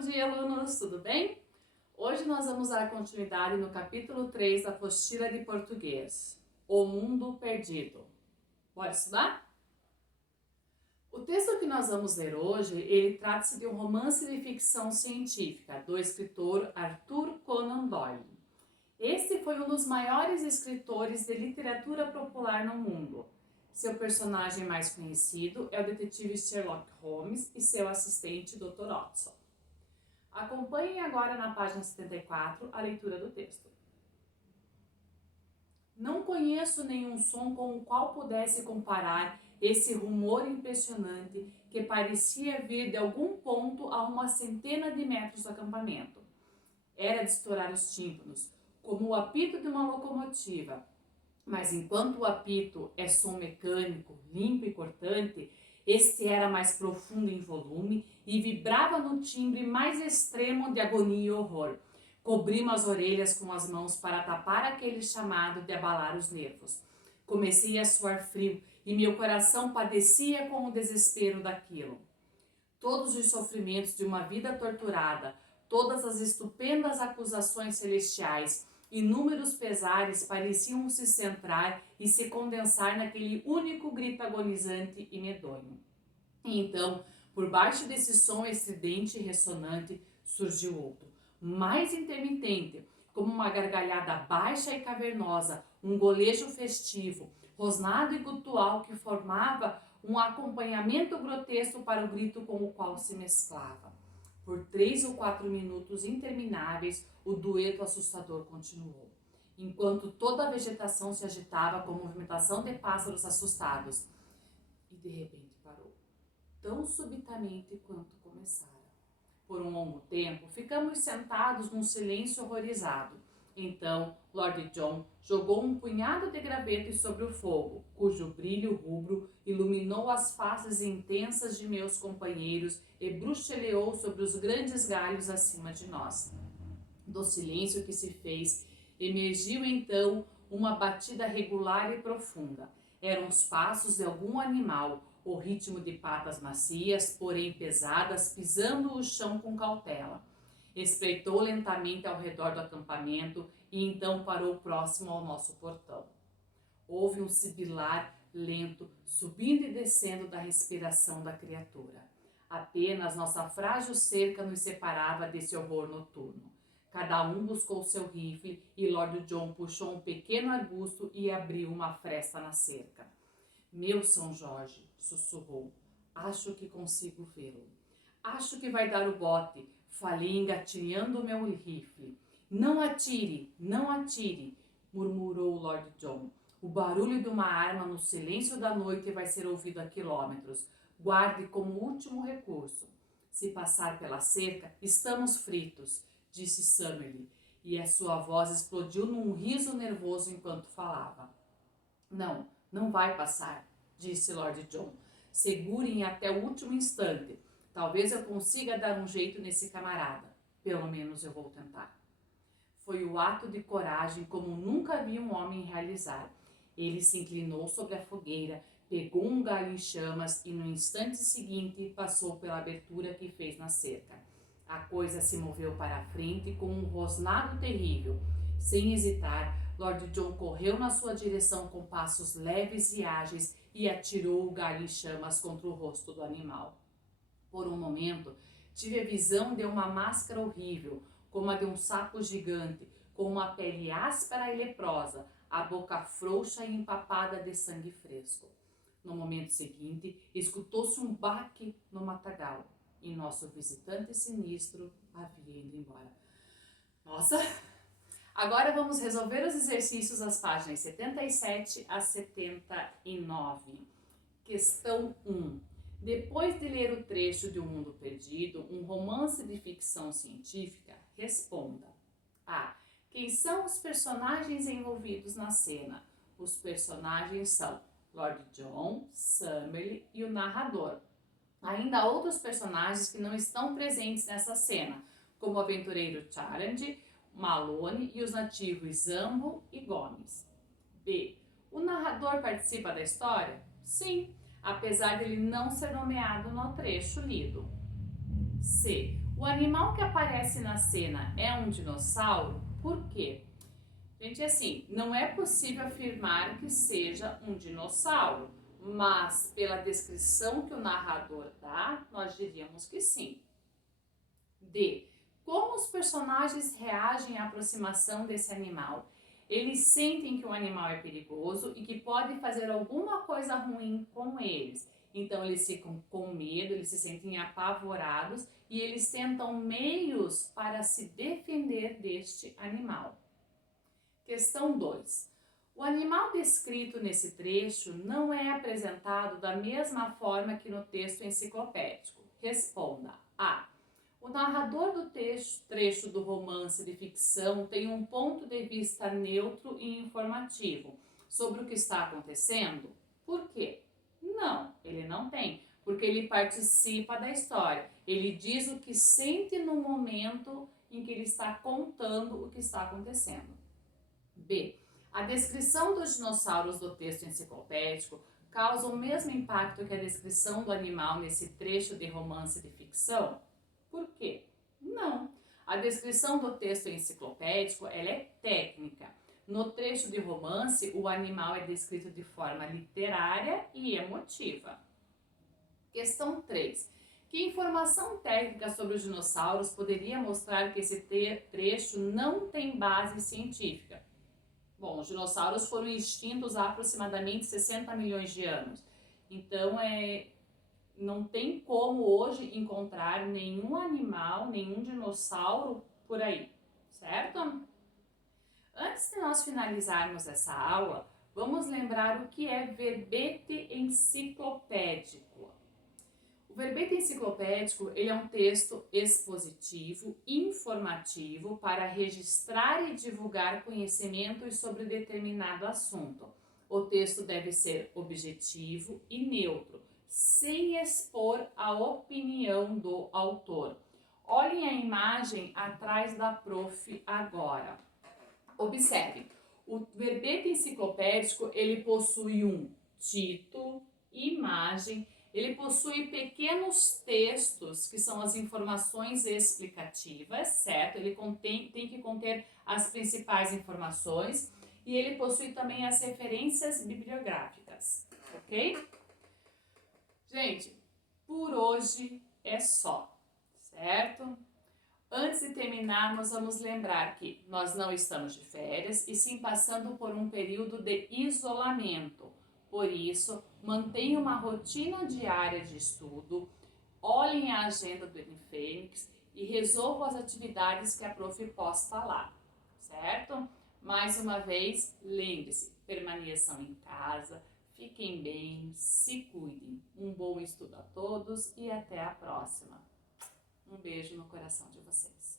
Bom dia, alunos, tudo bem? Hoje nós vamos dar continuidade no capítulo 3 da apostila de português, O Mundo Perdido. Bora estudar? O texto que nós vamos ler hoje, ele trata-se de um romance de ficção científica do escritor Arthur Conan Doyle. Este foi um dos maiores escritores de literatura popular no mundo. Seu personagem mais conhecido é o detetive Sherlock Holmes e seu assistente Dr. Watson. Acompanhem agora na página 74 a leitura do texto. Não conheço nenhum som com o qual pudesse comparar esse rumor impressionante que parecia vir de algum ponto a uma centena de metros do acampamento. Era de estourar os tímpanos, como o apito de uma locomotiva. Mas enquanto o apito é som mecânico, limpo e cortante, este era mais profundo em volume e vibrava no timbre mais extremo de agonia e horror. Cobri-me as orelhas com as mãos para tapar aquele chamado de abalar os nervos. Comecei a suar frio e meu coração padecia com o desespero daquilo. Todos os sofrimentos de uma vida torturada, todas as estupendas acusações celestiais, inúmeros pesares pareciam se centrar e se condensar naquele único grito agonizante e medonho. E então, por baixo desse som estridente e ressonante, surgiu outro, mais intermitente, como uma gargalhada baixa e cavernosa, um golejo festivo, rosnado e gutual que formava um acompanhamento grotesco para o grito com o qual se mesclava. Por 3 ou 4 minutos intermináveis, o dueto assustador continuou, enquanto toda a vegetação se agitava com a movimentação de pássaros assustados. E de repente parou, tão subitamente quanto começara. Por um longo tempo, ficamos sentados num silêncio horrorizado. Então, Lord John jogou um punhado de gravetos sobre o fogo, cujo brilho rubro iluminou as faces intensas de meus companheiros e bruxeleou sobre os grandes galhos acima de nós. Do silêncio que se fez, emergiu então uma batida regular e profunda. Eram os passos de algum animal, o ritmo de patas macias, porém pesadas, pisando o chão com cautela. Espreitou lentamente ao redor do acampamento e então parou próximo ao nosso portão. Houve um sibilar lento, subindo e descendo da respiração da criatura. Apenas nossa frágil cerca nos separava desse horror noturno. Cada um buscou seu rifle e Lord John puxou um pequeno arbusto e abriu uma fresta na cerca. Meu São Jorge, sussurrou, acho que consigo vê-lo. Acho que vai dar o bote, falei engatilhando o meu rifle. Não atire, murmurou Lord John. O barulho de uma arma no silêncio da noite vai ser ouvido a quilômetros. Guarde como último recurso. Se passar pela cerca, estamos fritos, disse Summerlee, e a sua voz explodiu num riso nervoso enquanto falava. Não vai passar, disse Lord John. Segurem até o último instante. Talvez eu consiga dar um jeito nesse camarada. Pelo menos eu vou tentar. Foi o ato de coragem como nunca vi um homem realizar. Ele se inclinou sobre a fogueira, pegou um galho em chamas e no instante seguinte passou pela abertura que fez na cerca. A coisa se moveu para a frente com um rosnado terrível. Sem hesitar, Lord John correu na sua direção com passos leves e ágeis e atirou o galho em chamas contra o rosto do animal. Por um momento, tive a visão de uma máscara horrível, como a de um sapo gigante, com uma pele áspera e leprosa, a boca frouxa e empapada de sangue fresco. No momento seguinte, escutou-se um baque no matagal e nosso visitante sinistro havia ido embora. Nossa! Agora vamos resolver os exercícios das páginas 77 a 79. Questão 1. Depois de ler o trecho de O Mundo Perdido, um romance de ficção científica, responda. A. Quem são os personagens envolvidos na cena? Os personagens são Lord John, Summerlee e o narrador. Ainda há outros personagens que não estão presentes nessa cena, como o aventureiro Challenge, Malone e os nativos Zambo e Gomes. B. O narrador participa da história? Sim, apesar de ele não ser nomeado no trecho lido. C. O animal que aparece na cena é um dinossauro? Por quê? Gente, assim, não é possível afirmar que seja um dinossauro, mas pela descrição que o narrador dá, nós diríamos que sim. D. Como os personagens reagem à aproximação desse animal? Eles sentem que o animal é perigoso e que pode fazer alguma coisa ruim com eles. Então eles ficam com medo, eles se sentem apavorados e eles tentam meios para se defender deste animal. Questão 2. O animal descrito nesse trecho não é apresentado da mesma forma que no texto enciclopédico. Responda. A. O narrador do trecho do romance de ficção tem um ponto de vista neutro e informativo sobre o que está acontecendo? Por quê? Não, ele não tem, porque ele participa da história. Ele diz o que sente no momento em que ele está contando o que está acontecendo. B. A descrição dos dinossauros do texto enciclopédico causa o mesmo impacto que a descrição do animal nesse trecho de romance de ficção? Por quê? Não. A descrição do texto enciclopédico ela é técnica. No trecho de romance, o animal é descrito de forma literária e emotiva. Questão 3. Que informação técnica sobre os dinossauros poderia mostrar que esse trecho não tem base científica? Bom, os dinossauros foram extintos há aproximadamente 60 milhões de anos. Então, não tem como hoje encontrar nenhum animal, nenhum dinossauro por aí, certo? Antes de nós finalizarmos essa aula, vamos lembrar o que é verbete enciclopédico. O verbete enciclopédico ele é um texto expositivo, informativo para registrar e divulgar conhecimentos sobre determinado assunto. O texto deve ser objetivo e neutro, sem expor a opinião do autor. Olhem a imagem atrás da prof agora. Observe, o verbete enciclopédico ele possui um título, imagem, ele possui pequenos textos, que são as informações explicativas, certo? Ele tem que conter as principais informações e ele possui também as referências bibliográficas, ok? Gente, por hoje é só, certo? Antes de terminarmos, vamos lembrar que nós não estamos de férias e sim passando por um período de isolamento. Por isso, mantenha uma rotina diária de estudo, olhem a agenda do Unifênix e resolvam as atividades que a prof posta lá, certo? Mais uma vez, lembre-se, permaneçam em casa, fiquem bem, se cuidem. Um bom estudo a todos e até a próxima. Um beijo no coração de vocês.